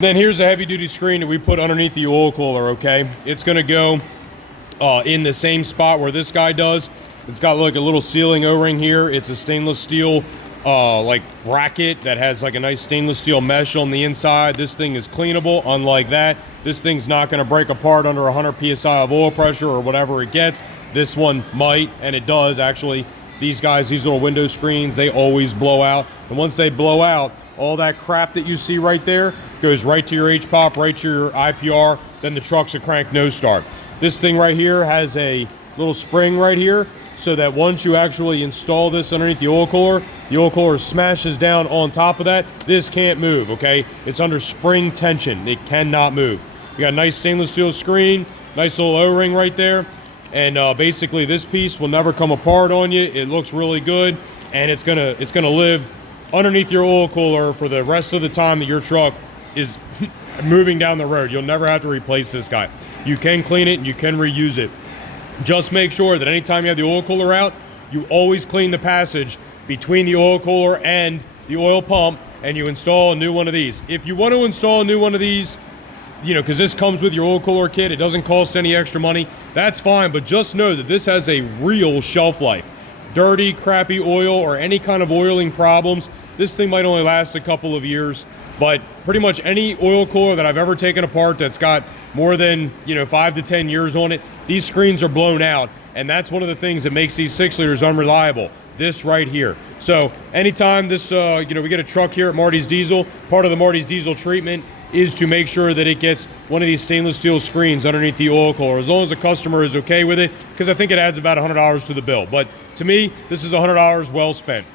Then here's a heavy duty screen that we put underneath the oil cooler, okay? It's gonna go in the same spot where this guy does. It's got like a little sealing O-ring here. It's a stainless steel like bracket that has like a nice stainless steel mesh on the inside. This thing is cleanable. Unlike that, this thing's not gonna break apart under 100 PSI of oil pressure or whatever it gets. This one might, and it does actually. These guys, these little window screens, they always blow out. And once they blow out, all that crap that you see right there goes right to your H-pop, right to your IPR, then the truck's a crank no start. This thing right here has a little spring right here, so that once you actually install this underneath the oil cooler smashes down on top of that. This can't move, okay? It's under spring tension. It cannot move. You got a nice stainless steel screen, nice little O-ring right there. And basically this piece will never come apart on you. It looks really good, and it's gonna live underneath your oil cooler for the rest of the time that your truck is moving down the road. You'll never have to replace this guy. You can clean it and you can reuse it. Just make sure that anytime you have the oil cooler out, you always clean the passage between the oil cooler and the oil pump, and you install a new one of these. If you want to install a new one of these, you know, because this comes with your oil cooler kit, it doesn't cost any extra money, that's fine, but just know that this has a real shelf life. Dirty, crappy oil or any kind of oiling problems, this thing might only last a couple of years, but pretty much any oil cooler that I've ever taken apart that's got more than, 5 to 10 years on it, these screens are blown out, and that's one of the things that makes these 6 liters unreliable. This right here. So anytime this, we get a truck here at Marty's Diesel, part of the Marty's Diesel treatment is to make sure that it gets one of these stainless steel screens underneath the oil cooler, as long as the customer is okay with it, because I think it adds about $100 to the bill. But to me, this is $100 well spent.